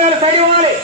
ఉండాలి సైడ్ ఇవ్వాలి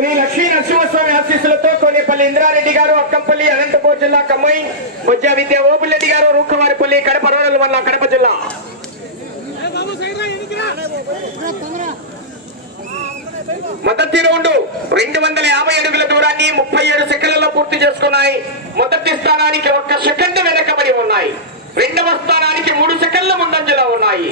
శ్రీ లక్ష్మీ నరసింహస్వామి ఆశీస్సులతో కోనేపల్లి ఇంద్రారెడ్డి గారు అక్కంపల్లి అనంతపూర్ జిల్లా కమ్మై బొజ్జ విద్య ఓపులెడ్డి గారు రూకవారిపల్లి కడప రూరల్ మండలం కడప జిల్లా. మొదటి రౌండ్ రెండు వందల యాభై అడుగుల దూరాన్ని ముప్పై ఏడు సెకండ్లలో పూర్తి చేసుకున్నాయి. మొదటి స్థానానికి ఒక్క సెకండ్ వెనకబడి ఉన్నాయి. రెండవ స్థానానికి మూడు సెకండ్ల ముందంజలో ఉన్నాయి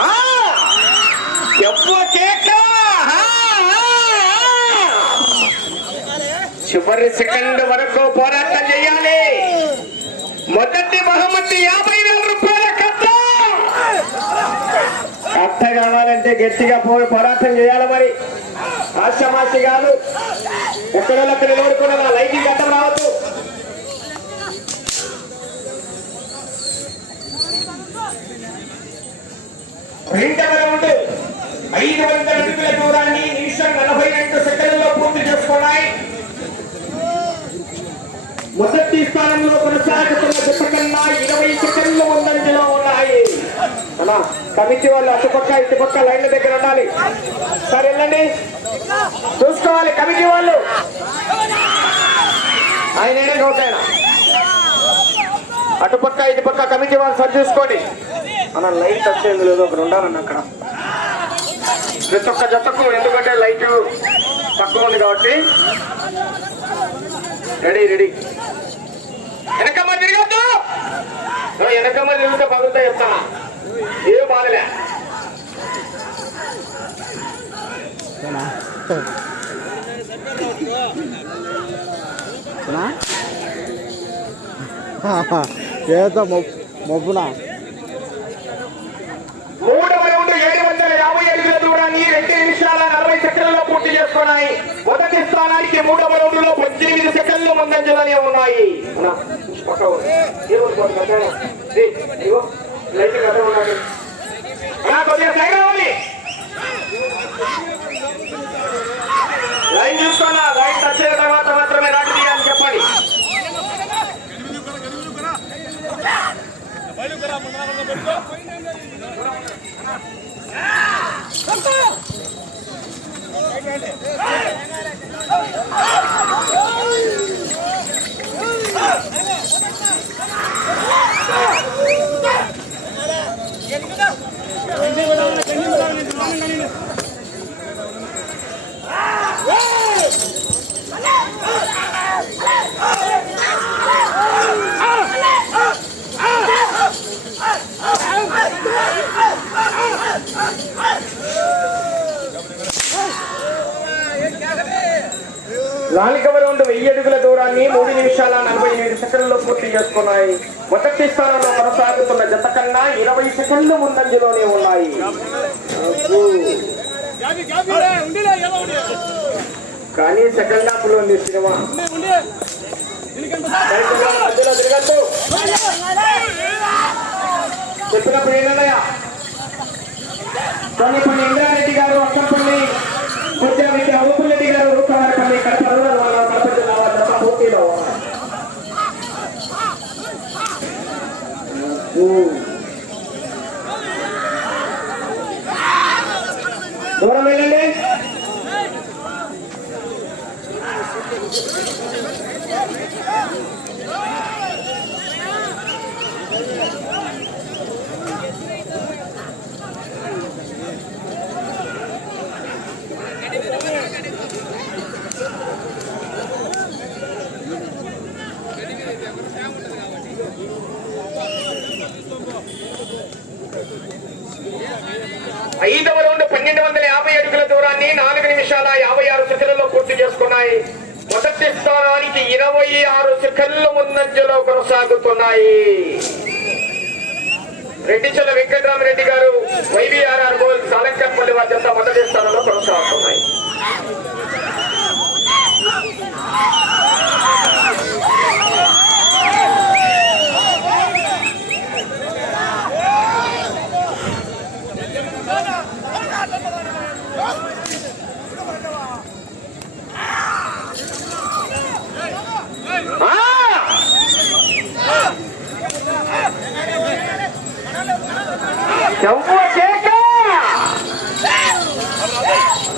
ఆ! ఎవ్వ కేక! ఆ! ఆ! ఆ! చివరి సెకండ్ వరకు పోరాటం చేయాలి మొదటి బహుమతి యాభై వేల రూపాయల కట్ట కట్ట కావాలంటే గట్టిగా పో పోరాటం చేయాలి మరి. ఆశమాసి కాదు ఎక్కడోళ్ళక్కడ అక్కడ నిలబడుకున్న లైటింగ్ అడ్డం రావద్దు. రెండవ ఐదు వందల అడుగుల దూరాన్ని నిమిషం నలభై రెండు సెకండ్లలో పూర్తి చేసుకున్నాయి. మొదటి స్థానంలో కొనసాగుతున్న జత కన్నా ఇరవై సెకండ్లు ముందంజలో ఉన్నాయి అన్నా కమిటీ వాళ్ళు అటుపక్క ఇటుపక్క లైన్ల దగ్గర ఉండాలి. సరే వెళ్ళండి. చూసుకోవాలి కమిటీ వాళ్ళు. ఆయన నోటైనా అటుపక్క ఇటుపక్క కమిటీ వాళ్ళు సరి చూసుకోండి. అన్న లైట్ వచ్చేది లేదు ఒకరు ఉండాలన్న అక్కడ. ప్రతి ఒక్క జతకు ఎందుకంటే లైట్ తక్కువ ఉంది కాబట్టి. Ready ready. వెనకమ్మ తిరిగా వెనకమ్మ తిరిగితే పగులుతా చెప్తానా? ఏ బాధలే. ఏదో మబ్బున మూడవ రౌండ్ ఏడు వందల యాభై అడుగుల దూరాన్ని రెండు నిమిషాల నలభై సెకండ్లలో పూర్తి చేసుకున్నాయి. మొదటి స్థానానికి మూడవ రౌండ్లో పద్దెనిమిది సెకండ్లు ముందంజలోనే ఉన్నాయి. లైన్ చూసుకోండి లైన్ టచ్ అయిన నాలుగవ రౌండ్ వెయ్యి అడుగుల దూరాన్ని మూడు నిమిషాల నలభై ఎనిమిది సెకండ్లలో పూర్తి చేసుకున్నాయి. మొదటి స్థానంలో కొనసాగుతున్న జత కన్నా ఇరవై సెకండ్లు ముందంజలోనే ఉన్నాయి. కానీ సెకండ్ హాఫ్లో ఉంది సినిమా. చెప్పినప్పుడు మధ్యలో తిరగద్దు చెప్పినప్పుడు ఇంద్రారెడ్డి గారు అక్కంపల్లి కొద్దిగా అవుపులరెడ్డి రూపవారపల్లి కడప రూరల్ వాళ్ళ కడప జిల్లా వాళ్ళ జత పోటీలో ఉన్నారు. దూరం వెళ్ళండి ఐదవ రౌండ్ పన్నెండు వందల యాభై అడుగుల నాలుగు నిమిషాల యాభై ఆరు సెకండ్లలో పూర్తి చేసుకున్నాయి. మొదటి స్థానానికి ఇరవై ఆరు సెకండ్లు ముందంజలో కొనసాగుతున్నాయి. రెడ్డిచల వెంకటరామరెడ్డి గారు వైవిఆర్ఆర్ గోల్ సాలంకర్పల్లి వాద్యంతా మొదటి స్థానంలో కొనసాగుతున్నాయి.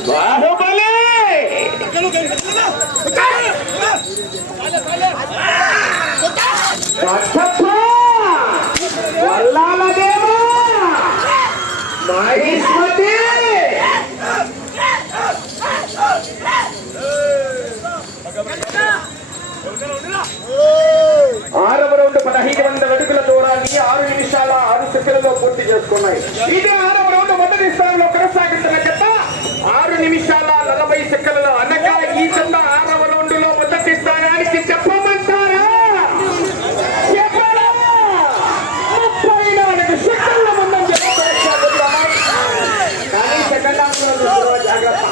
బాహుబలి! కట్టప్ప! వల్లాలదేవా! మహిష్మతి! ఆరవ రౌండ్ పదహైదు వందల అడుగుల దూరాన్ని ఆరు నిమిషాల ఆరు సెకండ్లలో పూర్తి చేసుకున్నాయి. ఇదే ఆరవ రౌండ్ మొదటి స్థానంలో కొనసాగుతున్న జత ఆరు నిమిషాల నలభై సెకండ్లలో అనగా ఈ జత ఆరవ రౌండ్లో మొదటి స్థానానికి చెప్పమంటారా? ముప్పై నాలుగు సెకండ్ల కానీ సెకండ్ హాఫ్ జాగ్రత్త.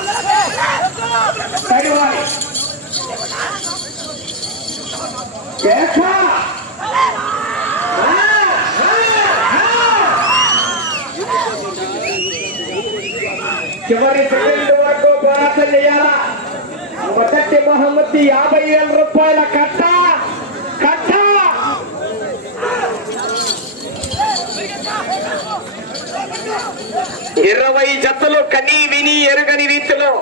కేక! సెకండ్ వరకు పోరాటం చేయాలా మొదటి బహుమతి యాభై వేల రూపాయల కట్ట కట్ట ఇరవై జతలు కని విని ఎరుగని రీతిలో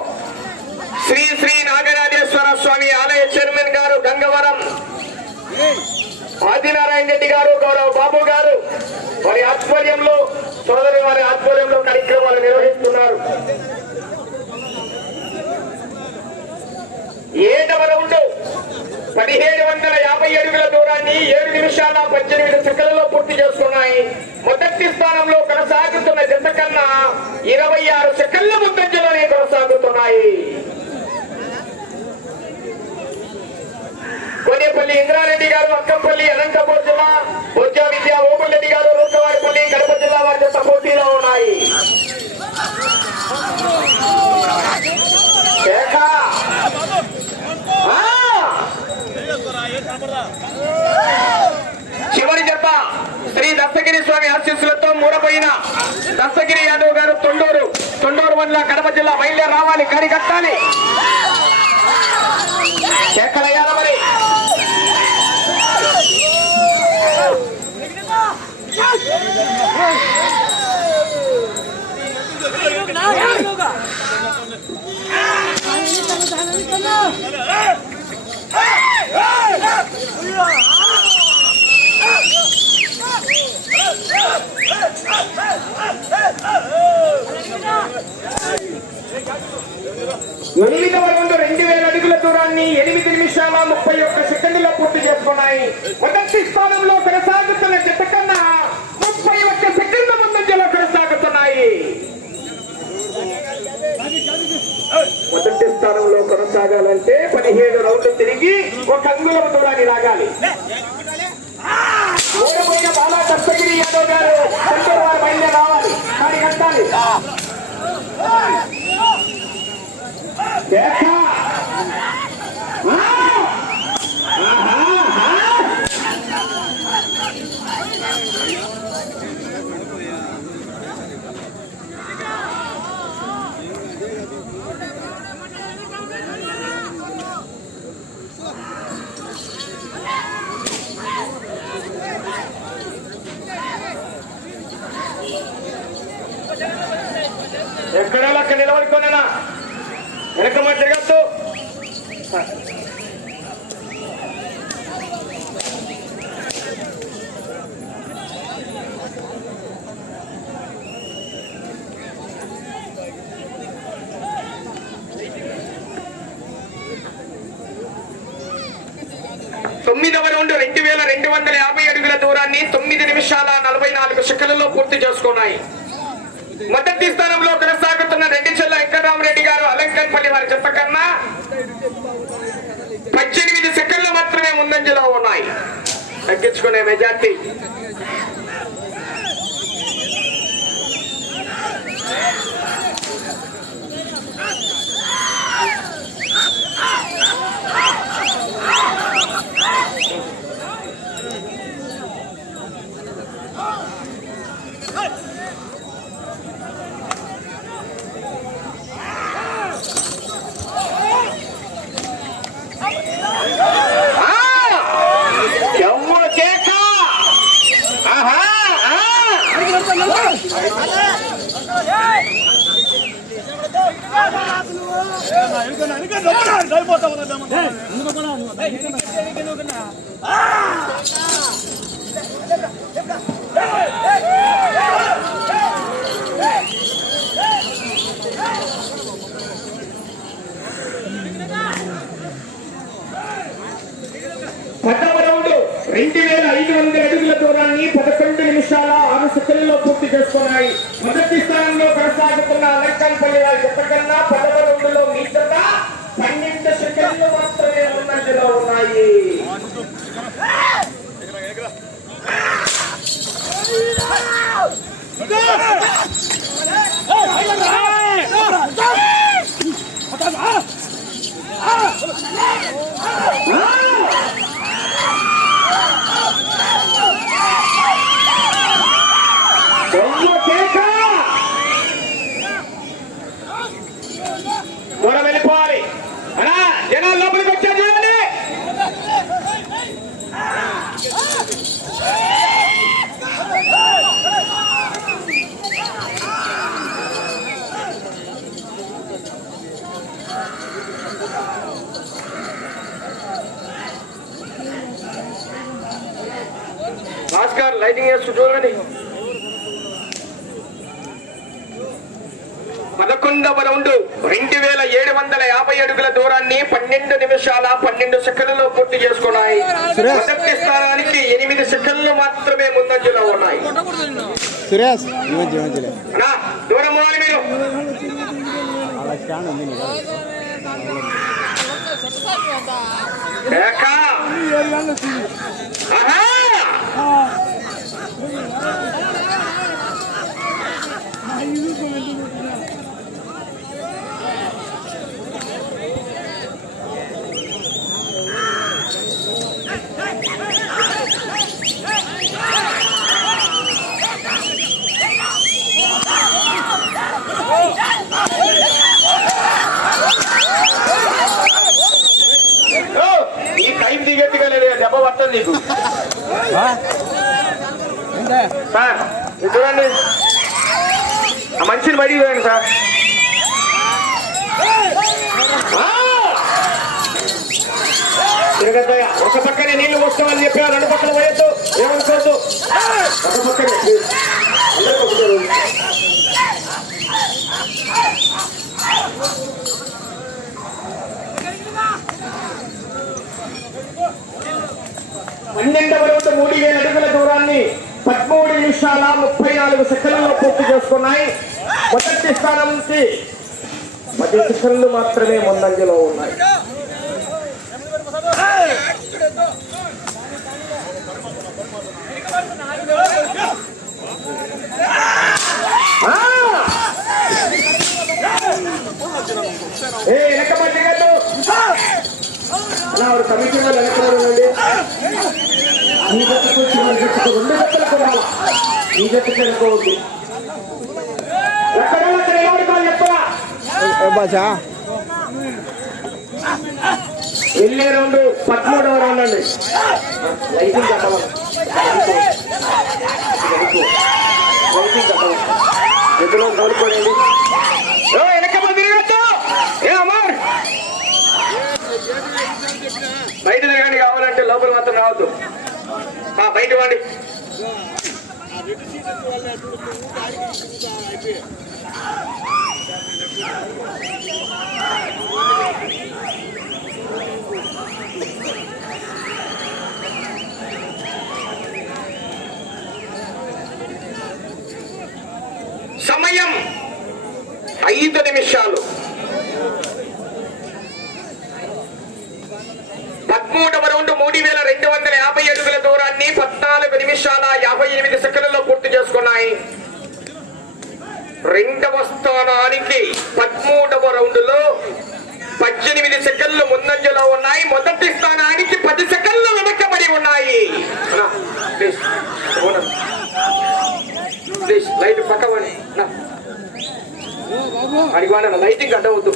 శ్రీ శ్రీ నాగరాజేశ్వర స్వామి ఆలయ చైర్మన్ గారు గంగవరం ఆదినారాయణ రెడ్డి గారు గౌరవ బాబు గారు వారి ఆధ్వర్యంలో సోదరి వారి ఆధ్వర్యం పదిహేడు వందల యాభై అడుగుల దూరాన్ని ఏడు నిమిషాల పద్దెనిమిది సెకండ్లలో పూర్తి చేసుకున్నాయి. మొదటి స్థానంలో కొనసాగుతున్న జత కన్నా ఇరవై ఆరు సెకండ్ల ముందంజలోనే కొనసాగుతున్నాయి. కొనేపల్లి ఇంద్రారెడ్డి గారు అక్కంపల్లి అనంతపూర్ జిల్లా బొజ్జ విద్య ఓపులరెడ్డి గారు రూపవారిపల్లి కడప జిల్లా వారి జత పోటీలో ఉన్నాయి కేక! ఆ! చివరి జప శ్రీ దత్తగిరి స్వామి ఆశీస్సులతో మూడపోయిన దత్తగిరి యాదవ్ గారు తొండూరు తొండూరు మండల కడప జిల్లా బయలుదేరి రావాలి కరికట్టాలి కేకలయ్యాల మరి? ఎనిమిదవ రౌండ్ రెండు వేల అడుగుల దూరాన్ని ఎనిమిది నిమిషాల ముప్పై ఒక్క సెకండ్లో పూర్తి చేసుకున్నాయి. మొదటి స్థానంలో కొనసాగుతున్న జత కన్నా ముప్పై ఒక్క సెకండ్ల ముందంజలో కొనసాగుతున్నాయి మొదటి స్థానంలో కొనసాగాలంటే పదిహేడు రౌండ్లు తిరిగి ఒక అంగుళం దూరాన్ని లాగాలి. ఓడిపోయిన బాలా దత్తగిరి యాదవ్ గారు రావాలి. కానీ కట్టాలి కేక! ఆ! ఆహా! ఆహా! ఎవరికొనైనా వెనక మాట తిరగద్దు తొమ్మిదవ రౌండ్ రెండు వేల రెండు వందల యాభై అడుగుల దూరాన్ని తొమ్మిది నిమిషాల నలభై నాలుగు సెకండ్లలో పూర్తి చేసుకున్నాయి. మొదటి స్థానంలో కొనసాగుతున్న రెడ్డి చెల్ల వెంకటరామరెడ్డి గారు అలంకన్పల్లి వారి చెత్త కన్నా పద్దెనిమిది సెకండ్లు మాత్రమే ముందంజలో ఉన్నాయి. తగ్గించుకునే మెజార్టీ. ఆ! ఎవ్వ కేక! ఆహా! ఆ! పదవ రౌండ్ రెండు వేల వందల అడుగుల దూరాన్ని పదకొండు నిమిషాల ఆరు సెకండ్లో పూర్తి చేసుకున్నాయి. మొదటి స్థానంలో కొనసాగుతున్న అలంకన్పల్లి వారి జత పదవ రెండులో లో పన్నెండు సెకండ్లు మాత్రమే ఉన్నట్టులో ఉన్నాయి. చూడండి. పదకొండవ రౌండ్ రెండు వేల ఏడు వందల యాభై అడుగుల దూరాన్ని పన్నెండు నిమిషాల పన్నెండు సెకండ్లలో పూర్తి చేసుకున్నాయి. మొదటి స్థానానికి ఎనిమిది సెకండ్లు మాత్రమే ముందంజలో ఉన్నాయి. దూరం మీరు! ఆహా! నీకు సార్ చూడండి. ఆ మనిషిని బయటికి చూడండి సార్! తిరగద్దయ్య ఒక పక్కనే నీళ్ళు పోస్తామని చెప్పారు. రెండు పక్కన పోయొద్దు. ఏమనుకోవద్దు. ఒక పక్కనే నిమిషాల ముప్పై నాలుగు సెకండ్లలో పూర్తి చేసుకున్నాయి. మొదటి స్థానం నుంచి పది సెకండ్లు మాత్రమే ముందంజలో ఉన్నాయి. ఏ వెనక పట్టగట్టు కమిషన్ వెనక బీజేపీ చనిపోవద్దు వెళ్ళే రెండు పద్మూడవ రౌండ్ అండి లైటింగ్ కట్టవాలి లైటింగ్ కట్టవాలి ఎదురు నడుకోలేదు బయట తిరగండి కావాలంటే లోపల మాత్రం రావద్దు. బయట వాడి సమయం ఐదు నిమిషాలు. పదమూడవ రౌండ్ మూడు వేల రెండు వందల యాభై అడుగుల దూరాన్ని పద్నాలుగు నిమిషాల యాభై ఎనిమిది సెకండ్లలో పూర్తి చేసుకున్నాయి. రెండవ స్థానానికి పదమూడవ రౌండ్లో పద్దెనిమిది సెకండ్లు ముందంజలో ఉన్నాయి. మొదటి స్థానానికి పది సెకండ్లు వెనకబడి ఉన్నాయి. లైట్ పక్క అడిగి లైటింగ్ అడ్డవద్దు.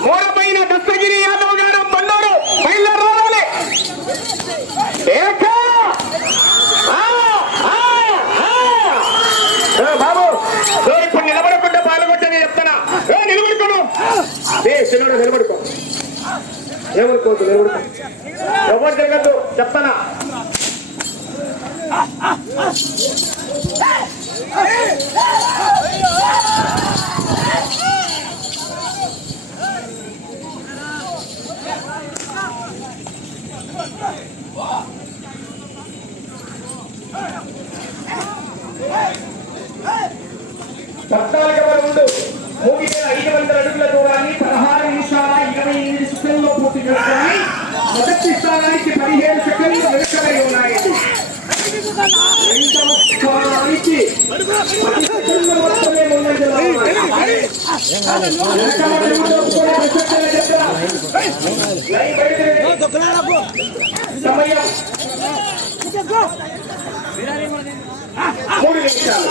More చిన్నోడు నిలబడుకో. ఏమనుకోవద్దు నిలబడుకో. ఎవరు జరగద్దు చెప్తానా పద్నాలుగవ రౌండ్ మూడు వేల ఐదు వందల అడుగుల దూరాన్ని పదహారు నిమిషాల ఇరవై ఎనిమిది సెకండ్లో పూర్తి చేసుకొని మొదటి స్థానానికి పదిహేడు సెకండ్లు వెనుకబడి ఉన్నాయి రెండవ స్థానానికి పది సెకండ్ల మాత్రమే ముందంజలో ఉన్నాయి. వెనుకబడి ఉన్నప్పుడు ప్రశంసల దగ్గర లైన్ బయలుదేరి. సమయం మూడు నిమిషాలు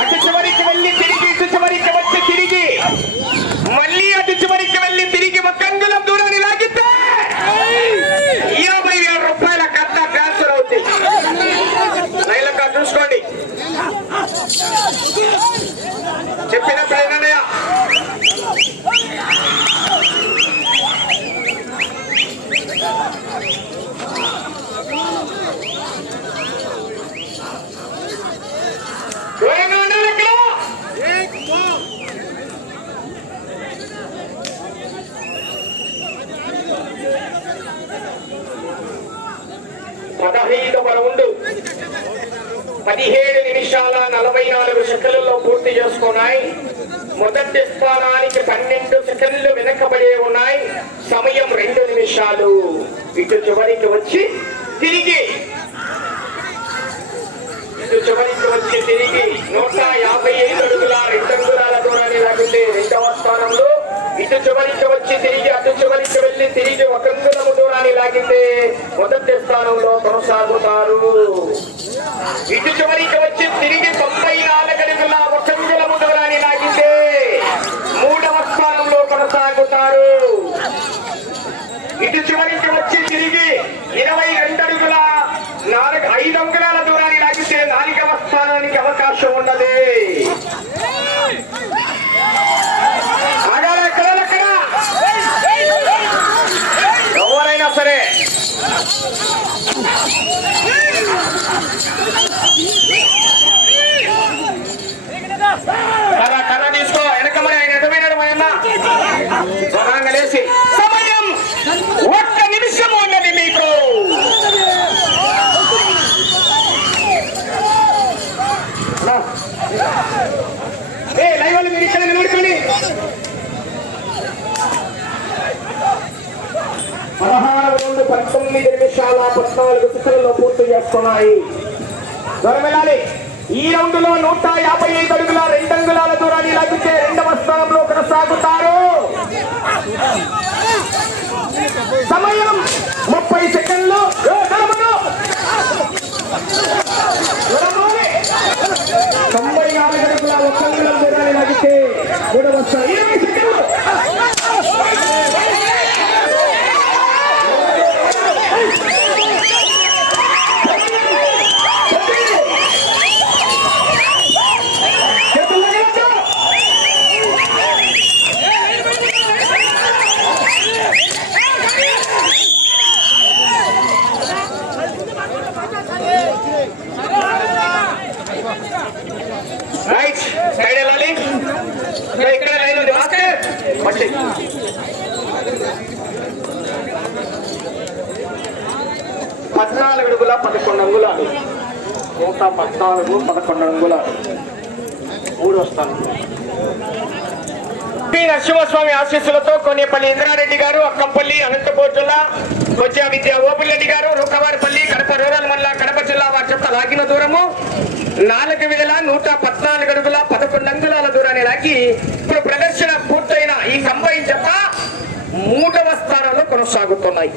అటు చివరికి వెళ్ళి Yeah. ఇటు చివరికి వచ్చి తిరిగి నూట యాభై ఐదు అడుగుల రెండు అంగుళాల దూరాన్ని లాగితే రెండవ స్థానంలో ఇటు చివరికి వచ్చి తిరిగి అటు చివరికి వెళ్ళి తిరిగి ఒక అంగుళము దూరాన్ని లాగితే మొదటి స్థానంలో కొనసాగుతారు ఇటు చివరికి వచ్చి తిరిగి తొంభై నాలుగు అడుగుల ఒక అంగుళము దూరాన్ని లాగితే మూడవ స్థానంలో కొనసాగుతారు ఇటు చివరికి వచ్చి తిరిగి ఇరవై రెండు అడుగుల నాలుగు ఐదు అంగుళాల స్థానానికి అవకాశం ఉన్నది ఆగాలి ఎక్కడ ఎక్కడ ఎవరైనా సరే కర్ర కర్ర తీసుకో వెనక మరి ఆయన ఎదమైనాడు మా అన్న త్వరగా లేచి సమయం ఒక్క నిమిషం ఉన్నది మీకు అన్నా. ఏ లైవ్ వాళ్ళు మీరు ఇక్కడ నిలబడుకోండి పదహారు రెండు పంతొమ్మిది నిమిషాల పద్నాలుగు సెకండ్లలో పూర్తి చేసుకున్నాయి దూరం వెళ్ళాలి. ఈ రౌండ్లో నూట యాభై ఐదు అడుగుల రెండు అంగుళాల దూరాన్ని లాగితే రెండవ స్థానంలో కొనసాగుతారు సమయం ముప్పై సెకండ్లు ఏ, నిలబడు. వచ్చి పద్నాలుగు అడుగుల పదకొండు అంగుళాలు. నూట పద్నాలుగు పదకొండు అంగుళాలు. మూడు వస్తాను పి నరసింహస్వామి ఆశీస్సులతో కొనేపల్లి ఇంద్రారెడ్డి గారు అక్కంపల్లి అనంతపూర్ జిల్లా కొద్దిగా విద్య ఓపిరెడ్డి గారు రూకవారిపల్లి కడప రూరల్ మండల కడప జిల్లా వారి చెత్త లాగిన దూరము నాలుగు వేల నూట పద్నాలుగు అడుగుల పదకొండు అంగుళాల దూరాన్ని లాగి ఇప్పుడు ప్రదర్శన పూర్తయిన ఈ కంబైన్ చెత్త మూడవ స్థానంలో కొనసాగుతున్నాయి.